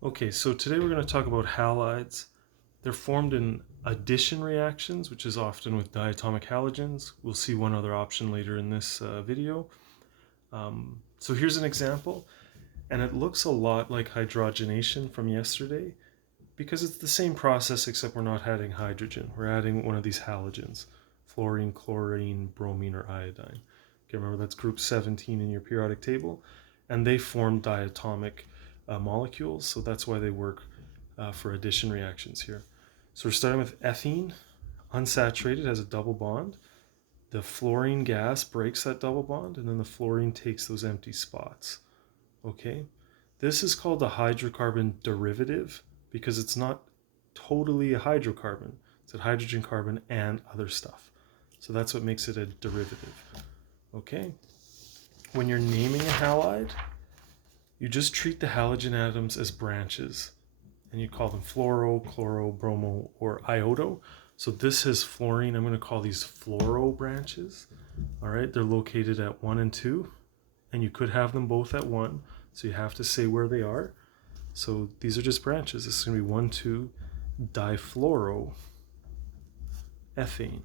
Okay, so today we're going to talk about halides. They're formed in addition reactions, which is often with diatomic halogens. We'll see one other option later in this video. So here's an example, and it looks a lot like hydrogenation from yesterday because it's the same process except we're not adding hydrogen. We're adding one of these halogens, fluorine, chlorine, bromine, or iodine. Okay, remember that's group 17 in your periodic table, and they form diatomic molecules, so that's why they work for addition reactions here. So we're starting with ethene, unsaturated, has a double bond. The fluorine gas breaks that double bond, and then the fluorine takes those empty spots. Okay, this is called a hydrocarbon derivative because it's not totally a hydrocarbon. It's a hydrogen, carbon, and other stuff. So that's what makes it a derivative. Okay, when you're naming a halide, you just treat the halogen atoms as branches, and you call them fluoro, chloro, bromo, or iodo. So this is fluorine. I'm going to call these fluoro branches. All right, they're located at 1 and 2, and you could have them both at 1, so you have to say where they are. So these are just branches. This is going to be 1,2 difluoroethane.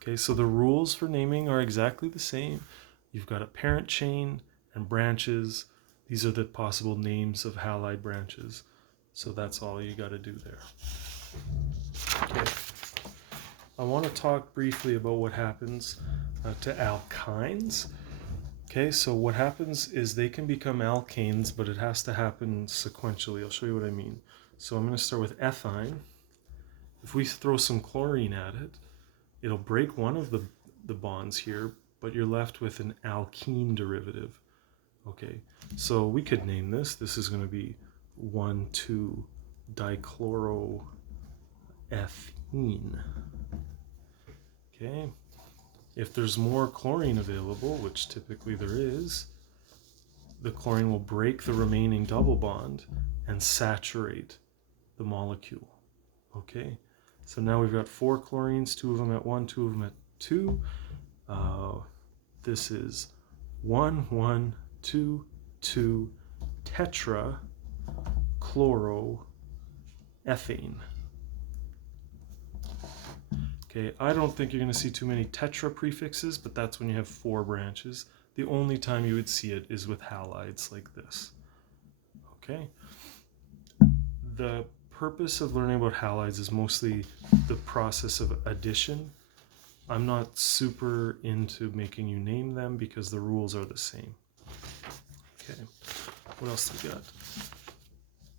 Okay, so the rules for naming are exactly the same. You've got a parent chain and branches. These are the possible names of halide branches. So that's all you got to do there. Okay. I want to talk briefly about what happens to alkynes. Okay, so what happens is they can become alkanes, but it has to happen sequentially. I'll show you what I mean. So I'm going to start with ethyne. If we throw some chlorine at it, it'll break one of the bonds here, but you're left with an alkene derivative. Okay, so we could name this. This is going to be 1,2 dichloroethene. Okay, if there's more chlorine available, which typically there is, the chlorine will break the remaining double bond and saturate the molecule. Okay, so now we've got 4 chlorines, 2 of them at 1, 2 of them at 2. This is 1, 1, 2, 2 tetrachloroethane. Okay, I don't think you're going to see too many tetra prefixes, but that's when you have 4 branches. The only time you would see it is with halides like this. Okay, the purpose of learning about halides is mostly the process of addition. I'm not super into making you name them because the rules are the same. Okay, what else do we got?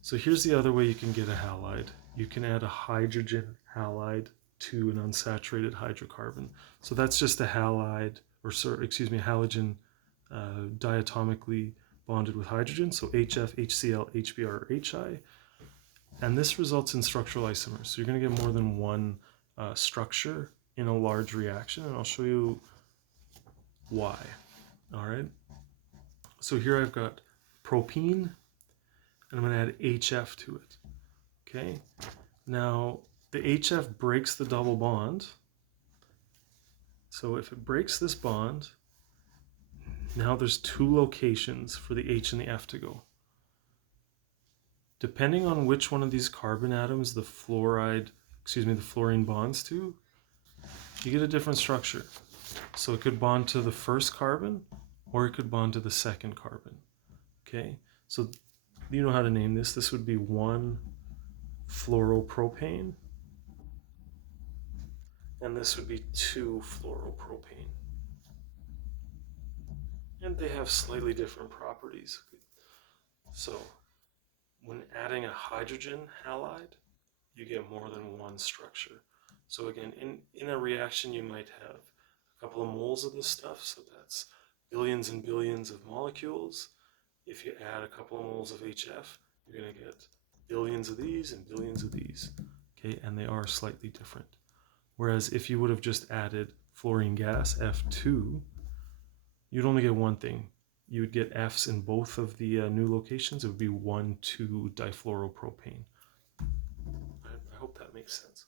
So here's the other way you can get a halide. You can add a hydrogen halide to an unsaturated hydrocarbon. So that's just a halide, or halogen diatomically bonded with hydrogen. So HF, HCl, HBr, or HI. And this results in structural isomers. So you're going to get more than one structure in a large reaction, and I'll show you why. All right. So here I've got propene, and I'm going to add HF to it. Okay. Now the HF breaks the double bond. So if it breaks this bond, now there's 2 locations for the H and the F to go. Depending on which one of these carbon atoms the fluorine bonds to, you get a different structure. So it could bond to the first carbon, or it could bond to the second carbon. Okay, so you know how to name this. This would be 1-fluoropropane, and this would be 2-fluoropropane. And they have slightly different properties. So when adding a hydrogen halide, you get more than one structure. So again, in a reaction, you might have a couple of moles of this stuff, so that's billions and billions of molecules. If you add a couple of moles of HF, you're going to get billions of these and billions of these. Okay, and they are slightly different. Whereas if you would have just added fluorine gas, F2, you'd only get one thing. You would get F's in both of the new locations. It would be 1,2 difluoropropane. I hope that makes sense.